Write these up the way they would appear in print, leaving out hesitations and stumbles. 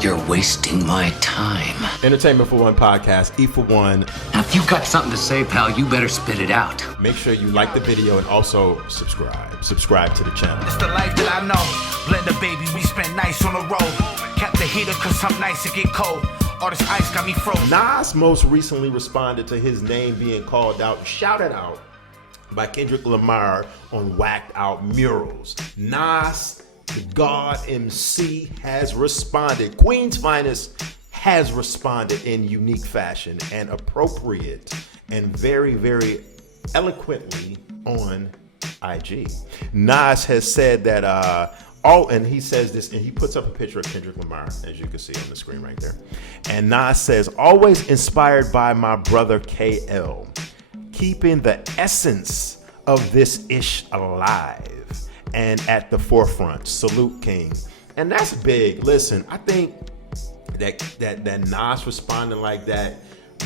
You're wasting my time. Entertainment for One podcast, E for One. Now, if you've got something to say, pal, you better spit it out. Make sure you like the video and also subscribe. Subscribe to the channel. It's the life that I know. Blender, baby, we spent nights on the road. Kept the heater cause some nights it get cold. All this ice got me frozen. Nas most recently responded to his name being called out, shouted out by Kendrick Lamar on whacked out murals. Nas, the God MC, has responded. Queen's Finest has responded in unique fashion and appropriate and very, very eloquently on IG. Nas has said that, and he says this, and he puts up a picture of Kendrick Lamar, as you can see on the screen right there. And Nas says, always inspired by my brother KL, keeping the essence of this ish alive and at the forefront. Salute, King. And that's big. Listen, I think that Nas responding like that,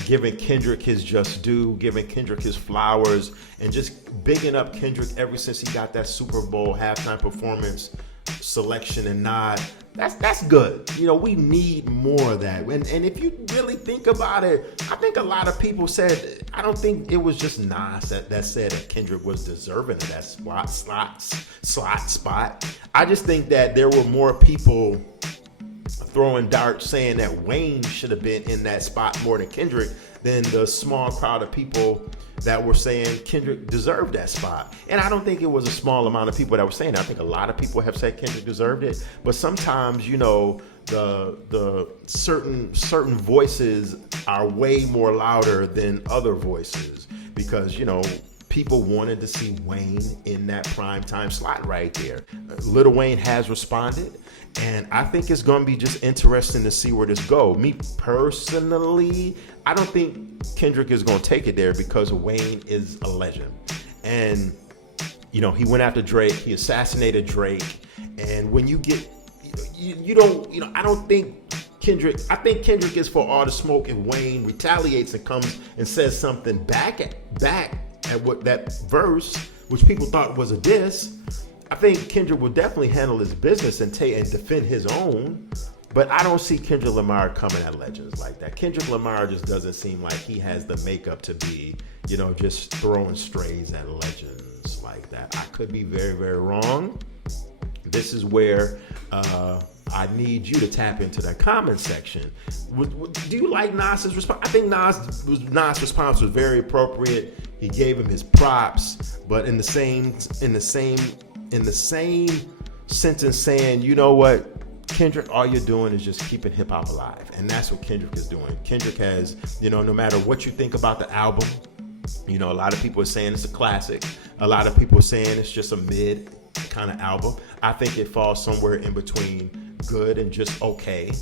giving Kendrick his just due, giving Kendrick his flowers, and just bigging up Kendrick ever since he got that Super Bowl halftime performance selection and nod. That's good. You know, we need more of that. And if you really think about it, I think a lot of people said, I don't think it was just Nas that said that Kendrick was deserving of that slot spot. I just think that there were more people throwing darts saying that Wayne should have been in that spot more than Kendrick than the small crowd of people that were saying Kendrick deserved that spot. And I don't think it was a small amount of people that were saying that. I think a lot of people have said Kendrick deserved it. But sometimes, you know, the certain voices are way more louder than other voices because, you know, people wanted to see Wayne in that primetime slot right there. Lil Wayne has responded, and I think it's going to be just interesting to see where this goes. Me personally, I don't think Kendrick is going to take it there because Wayne is a legend. And, you know, he went after Drake, he assassinated Drake. And when you get, I don't think Kendrick, I think Kendrick is for all the smoke, and Wayne retaliates and comes and says something back at what that verse, which people thought was a diss. I think Kendrick will definitely handle his business and defend his own, but I don't see Kendrick Lamar coming at legends like that. Kendrick Lamar just doesn't seem like he has the makeup to be, you know, just throwing strays at legends like that. I could be very, very wrong. This is where I need you to tap into that comment section. Do you like Nas's response? I think Nas' response was very appropriate. He gave him his props, but in the same sentence saying, you know what, Kendrick, all you're doing is just keeping hip hop alive. And that's what Kendrick is doing. Kendrick has, you know, no matter what you think about the album, you know, a lot of people are saying it's a classic. A lot of people are saying it's just a mid kind of album. I think it falls somewhere in between good and just okay.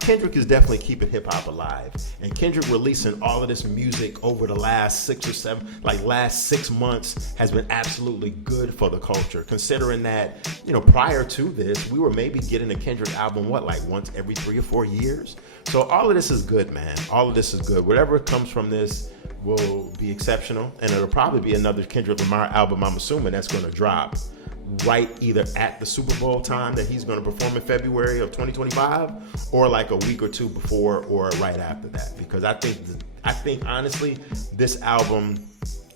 Kendrick is definitely keeping hip hop alive, and Kendrick releasing all of this music over the last 6 months has been absolutely good for the culture, considering that, you know, prior to this, we were maybe getting a Kendrick album, once every 3 or 4 years. So all of this is good, man. All of this is good. Whatever comes from this will be exceptional, and it'll probably be another Kendrick Lamar album, I'm assuming, that's going to drop right either at the Super Bowl time that he's going to perform in February of 2025, or like a week or two before or right after that. Because I think honestly, this album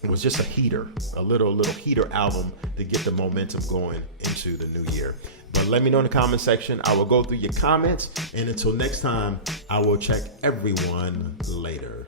was just a heater, a little heater album to get the momentum going into the new year. But let me know in the comment section. I will go through your comments, and until next time, I will check everyone later.